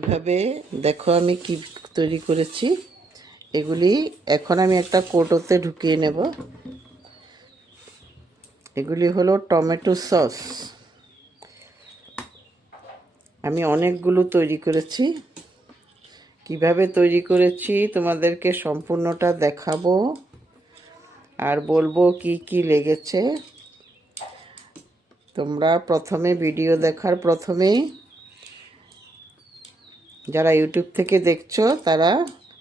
কিভাবে দেখো আমি কি তৈরি করেছি। এগুলি এখন আমি একটা কৌটোতে ঢুকিয়ে নেব। এগুলি হলো টমেটো সস। আমি অনেকগুলো তৈরি করেছি। কিভাবে তৈরি করেছি তোমাদেরকে সম্পূর্ণটা দেখাবো আর বলবো কি কি লেগেছে। তোমরা প্রথমে ভিডিও দেখার প্রথমেই যারা ইউটিউব থেকে দেখছো তারা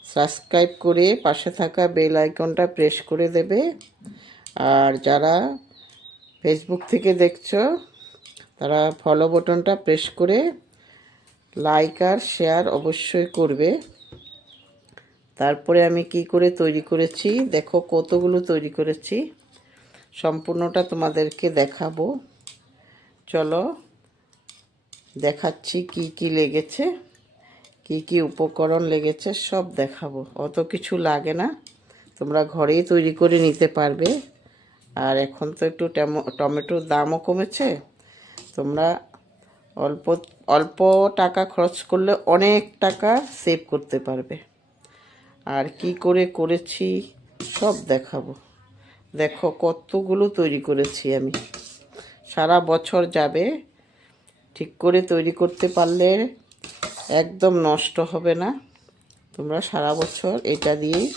সাবস্ক্রাইব করে পাশে থাকা বেল আইকনটা প্রেস করে দেবে। আর যারা ফেসবুক থেকে দেখছো তারা ফলো বাটনটা প্রেস করে লাইক আর শেয়ার অবশ্যই করবে। তারপরে আমি কি করে তৈরি করেছি দেখো, কতগুলো তৈরি করেছি সম্পূর্ণটা তোমাদেরকে দেখাবো। চলো দেখাচ্ছি কি কি লেগেছে, কি কি উপকরণ লেগেছে সব দেখাবো। অত কিছু লাগে না, তোমরা ঘরেই তৈরি করে নিতে পারবে। আর এখন তো একটু টমেটোর দামও কমেছে, তোমরা অল্প অল্প টাকা খরচ করলে অনেক টাকা সেভ করতে পারবে। আর কি করে করেছি সব দেখাবো। দেখো কতগুলো তৈরি করেছি আমি, সারা বছর যাবে। ঠিক করে তৈরি করতে পারলে একদম নষ্ট হবে না। তোমরা সারা বছর এটা দিয়েই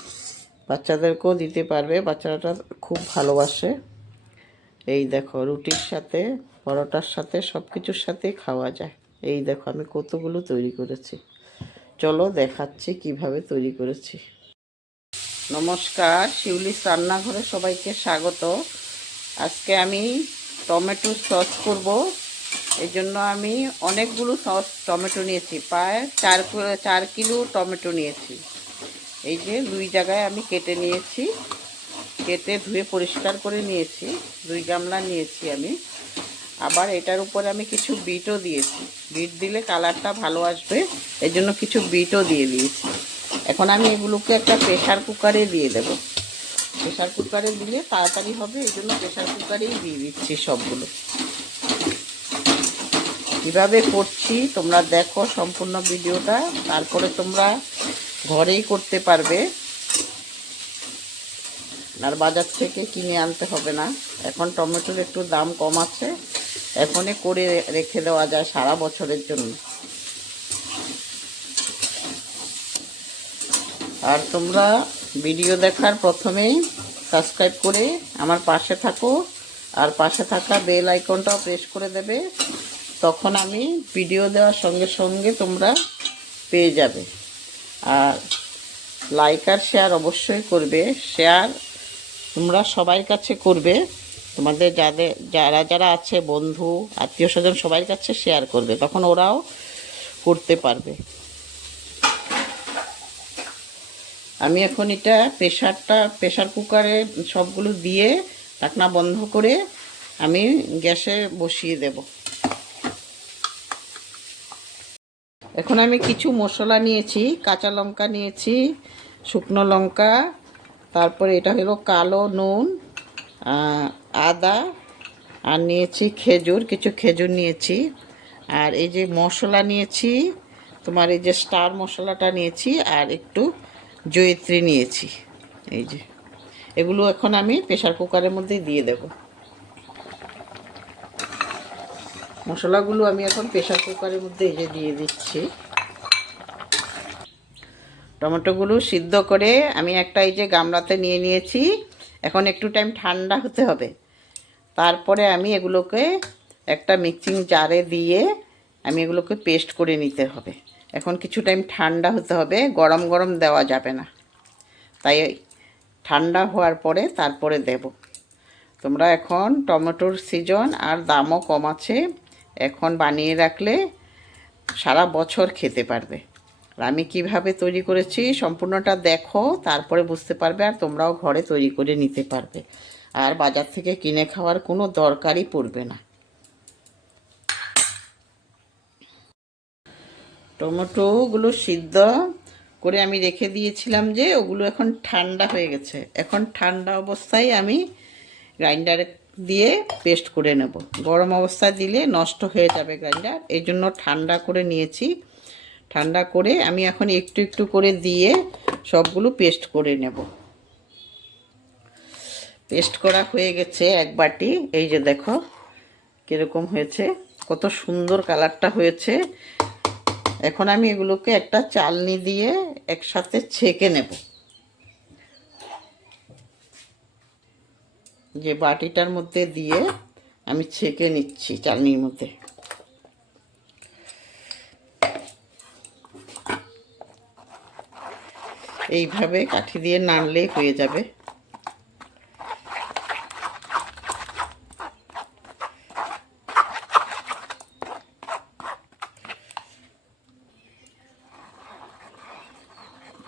বাচ্চাদেরকেও দিতে পারবে, বাচ্চারা খুব ভালোবাসে। এই দেখো রুটির সাথে, পরোটার সাথে, সব কিছুর সাথে খাওয়া যায়। এই দেখো আমি কতগুলো তৈরি করেছি। চলো দেখাচ্ছি কিভাবে তৈরি করেছি। নমস্কার, শিউলির রান্নাঘরে সবাইকে স্বাগত। আজকে আমি টমেটো সস করব। এই জন্য আমি অনেকগুলো টমেটো নিয়েছি, প্রায় 4 কিলো টমেটো নিয়েছি। এই যে 2 জায়গায় আমি কেটে নিয়েছি, কেটে ধুয়ে পরিষ্কার করে নিয়েছি। 2 গামলা নিয়েছি আমি। আবার এটার উপরে আমি কিছু বিটও দিয়েছি, বিট দিলে কালারটা ভালো আসবে, এই জন্য কিছু বিটও দিয়ে দিয়েছি। এখন আমি এগুলোকে একটা প্রেসার কুকারে দিয়ে দেব। প্রেসার কুকারে দিলে তাড়াতাড়ি হবে, এই জন্য প্রেসার কুকারেই দিয়ে দিচ্ছি সবগুলো। কীভাবে করছি তোমরা দেখো সম্পূর্ণ ভিডিওটা, তারপরে তোমরা ঘরেই করতে পারবে, আর বাজার থেকে কিনে আনতে হবে না। এখন টমেটোর একটু দাম কম আছে, এখনই করে রেখে দেওয়া যায় সারা বছরের জন্য। আর তোমরা ভিডিও দেখার প্রথমেই সাবস্ক্রাইব করে আমার পাশে থাকো, আর পাশে থাকা বেল আইকনটাও প্রেস করে দেবে, তখন আমি ভিডিও দেওয়ার সঙ্গে সঙ্গে তোমরা পেয়ে যাবে। আর লাইক আর শেয়ার অবশ্যই করবে। শেয়ার তোমরা সবার কাছে করবে, তোমাদের যারা যারা আছে বন্ধু আত্মীয় স্বজন সবার কাছে শেয়ার করবে, তখন ওরাও করতে পারবে। আমি এখন এটা প্রেসার কুকারে সবগুলো দিয়ে ঢাকনা বন্ধ করে আমি গ্যাসে বসিয়ে দেব। এখন আমি কিছু মশলা নিয়েছি, কাঁচা লঙ্কা নিয়েছি, শুকনো লঙ্কা, তারপরে এটা হলো কালো নুন, আদা, আর নিয়েছি খেজুর, কিছু খেজুর নিয়েছি। আর এই যে মশলা নিয়েছি, তোমার এই যে স্টার মশলাটা নিয়েছি, আর একটু জয়িত্রী নিয়েছি। এই যে এগুলো এখন আমি প্রেসার কুকারের মধ্যে দিয়ে দেব। মশলাগুলো আমি এখন প্রেসার কুকারের মধ্যে এই যে দিয়ে দিচ্ছি। টমেটোগুলো সিদ্ধ করে আমি একটা এই যে গামলাতে নিয়ে নিয়েছি। এখন একটু টাইম ঠান্ডা হতে হবে, তারপরে আমি এগুলোকে একটা মিক্সিং জারে দিয়ে আমি এগুলোকে পেস্ট করে নিতে হবে। এখন কিছু টাইম ঠান্ডা হতে হবে, গরম গরম দেওয়া যাবে না, তাই ঠান্ডা হওয়ার পরে তারপরে দেব। তোমরা এখন টমেটোর সিজন আর দামও কম আছে, এখন বানিয়ে রাখলে সারা বছর খেতে পারবে। আর আমি কিভাবে তৈরি করেছি সম্পূর্ণটা দেখো, তারপরে বুঝতে পারবে, আর তোমরাও ঘরে তৈরি করে নিতে পারবে, আর বাজার থেকে কিনে খাওয়ার কোনো দরকারই পড়বে না। টমেটোগুলো সিদ্ধ করে আমি রেখে দিয়েছিলাম, যে ওগুলো এখন ঠান্ডা হয়ে গেছে। এখন ঠান্ডা অবস্থায় আমি গ্রাইন্ডারে দিয়ে পেস্ট করে নেব। গরম অবস্থায় দিলে নষ্ট হয়ে যাবে গ্রাইন্ডার, এই জন্য ঠান্ডা করে নিয়েছি। ঠান্ডা করে আমি এখন একটু একটু করে দিয়ে সবগুলো পেস্ট করে নেব। পেস্ট করা হয়ে গেছে এক বাটি। এই যে দেখো কীরকম হয়েছে, কত সুন্দর কালারটা হয়েছে। এখন আমি এগুলোকে একটা চালনি দিয়ে একসাথে ছেঁকে নেব। যে বাটিটার মধ্যে দিয়ে আমি ছেঁকে নিচ্ছি চালনির মধ্যে। এইভাবে কাঠি দিয়ে নাড়লেই হয়ে যাবে।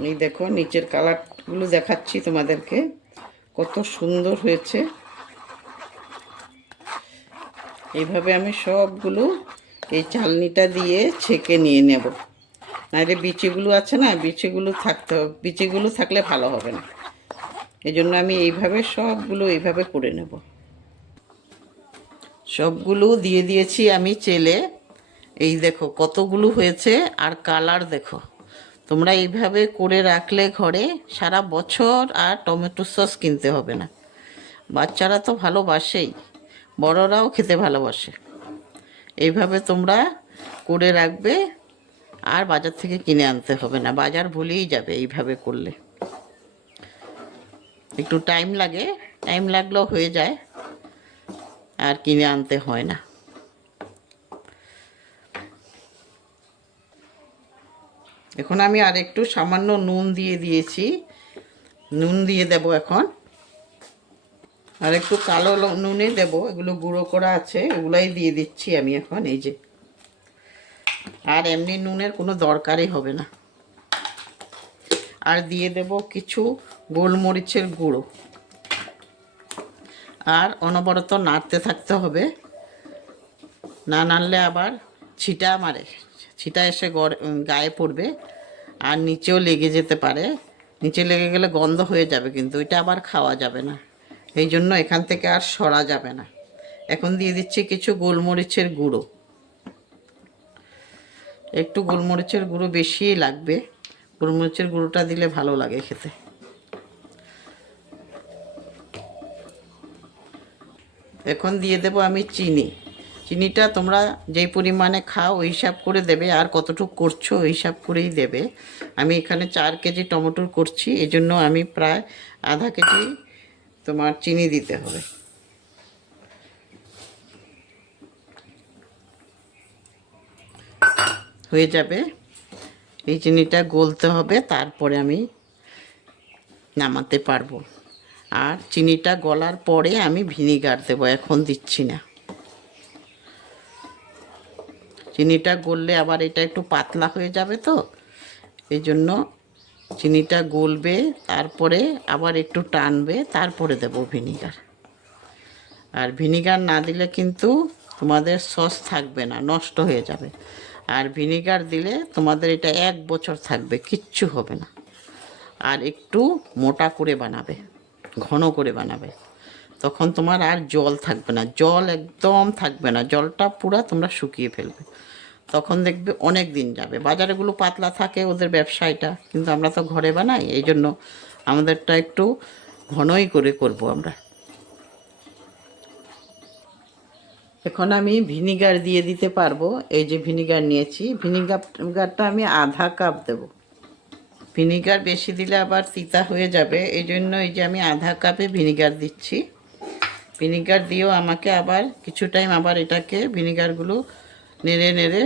এই দেখো নিচের কালারগুলো দেখাচ্ছি তোমাদেরকে, কত সুন্দর হয়েছে। এইভাবে আমি সবগুলো এই চালনিটা দিয়ে ছেঁকে নিয়ে নেব। নাহলে বিচিগুলো আছে না, বিচিগুলো থাকতে হবে, বিচিগুলো থাকলে ভালো হবে না। এই জন্য আমি এইভাবে সবগুলো এইভাবে করে নেব। সবগুলো দিয়ে দিয়েছি আমি চেলে। এই দেখো কতগুলো হয়েছে, আর কালার দেখো। তোমরা এইভাবে করে রাখলে ঘরে সারা বছর আর টমেটো সস কিনতে হবে না। বাচ্চারা তো ভালোবাসেই, বড়রাও খেতে ভালোবাসে। এইভাবে তোমরা করে রাখবে, আর বাজার থেকে কিনে আনতে হবে না, বাজার ভুলেই যাবে এইভাবে করলে। একটু টাইম লাগে, টাইম লাগলেও হয়ে যায়, আর কিনে আনতে হয় না। এখন আমি আর একটু সামান্য নুন দিয়ে দিয়েছি, নুন দিয়ে দেব এখন। আর একটু কালো নুনে দেব, এগুলো গুঁড়ো করা আছে, এগুলাই দিয়ে দিচ্ছি আমি এখন। এই যে, আর এমনি নুনের কোনো দরকারই হবে না। আর দিয়ে দেব কিছু গোলমরিচের গুঁড়ো। আর অনবরত নাড়তে থাকতে হবে, না নাড়লে আবার ছিটা মারে, ছিটা এসে গায়ে পড়বে, আর নিচেও লেগে যেতে পারে। নিচে লেগে গেলে গন্ধ হয়ে যাবে, কিন্তু ওইটা আবার খাওয়া যাবে না। এই জন্য এখান থেকে আর সরা যাবে না। এখন দিয়ে দিচ্ছি কিছু গোলমরিচের গুঁড়ো। একটু গোলমরিচের গুঁড়ো বেশিই লাগবে, গোলমরিচের গুঁড়োটা দিলে ভালো লাগে খেতে। এখন দিয়ে দেব আমি চিনি। চিনিটা তোমরা যেই পরিমাণে খাও ওই হিসাব করে দেবে, আর কতটুকু করছো ওই হিসাব করেই দেবে। আমি এখানে 4 কেজি টমেটো করছি, এজন্য আমি প্রায় আধা কেজি তোমার চিনি দিতে হবে। হয়ে যাবে, এই চিনিটা গলতে হবে, তারপরে আমি নামাতে পারবো। আর চিনিটা গলার পরে আমি ভিনিগার দেবো, এখন দিচ্ছি না। চিনিটা গললে আবার এটা একটু পাতলা হয়ে যাবে, তো এই জন্য চিনিটা গলবে, তারপরে আবার একটু টানবে, তারপরে দেব ভিনিগার। আর ভিনিগার না দিলে কিন্তু তোমাদের সস থাকবে না, নষ্ট হয়ে যাবে। আর ভিনিগার দিলে তোমাদের এটা 1 বছর থাকবে, কিচ্ছু হবে না। আর একটু মোটা করে বানাবে, ঘন করে বানাবে, তখন তোমার আর জল থাকবে না, জল একদম থাকবে না, জলটা পুরা তোমরা শুকিয়ে ফেলবে। তখন দেখবে অনেক দিন যাবে। বাজারেগুলো পাতলা থাকে ওদের ব্যবসায়টা, কিন্তু আমরা তো ঘরে বানাই, এই জন্য আমাদেরটা একটু ঘনই করে করব আমরা। এখন আমি ভিনিগার দিয়ে দিতে পারবো। এই যে ভিনিগার নিয়েছি, ভিনিগারটা আমি আধা কাপ দেব। ভিনিগার বেশি দিলে আবার তিতা হয়ে যাবে, এই জন্য এই যে আমি আধা কাপে ভিনিগার দিচ্ছি। ভিনিগার দিয়েও আমাকে আবার কিছু টাইম আবার এটাকে ভিনিগারগুলো নেড়ে নেড়ে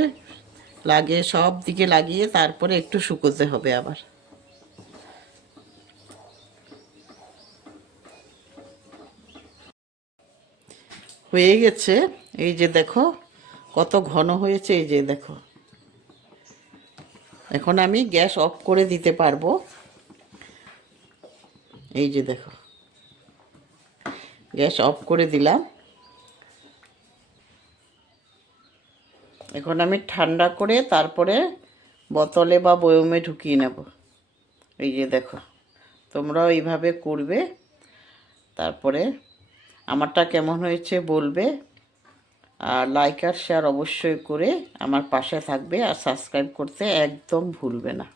লাগিয়ে সব দিকে লাগিয়ে তারপরে একটু শুকোতে হবে আবার। হয়ে গেছে, এই যে দেখো কত ঘন হয়েছে, এই যে দেখো। এখন আমি গ্যাস অফ করে দিতে পারবো। এই যে দেখো, গ্যাস অফ করে দিলাম। এখন আমি ঠান্ডা করে তারপরে বোতলে বা বয়মে ঢুকিয়ে নেব। এই যে দেখো, তোমরাও এইভাবে করবে, তারপরে আমারটা কেমন হয়েছে বলবে। আর লাইক আর শেয়ার অবশ্যই করে আমার পাশে থাকবে, আর সাবস্ক্রাইব করতে একদম ভুলবে না।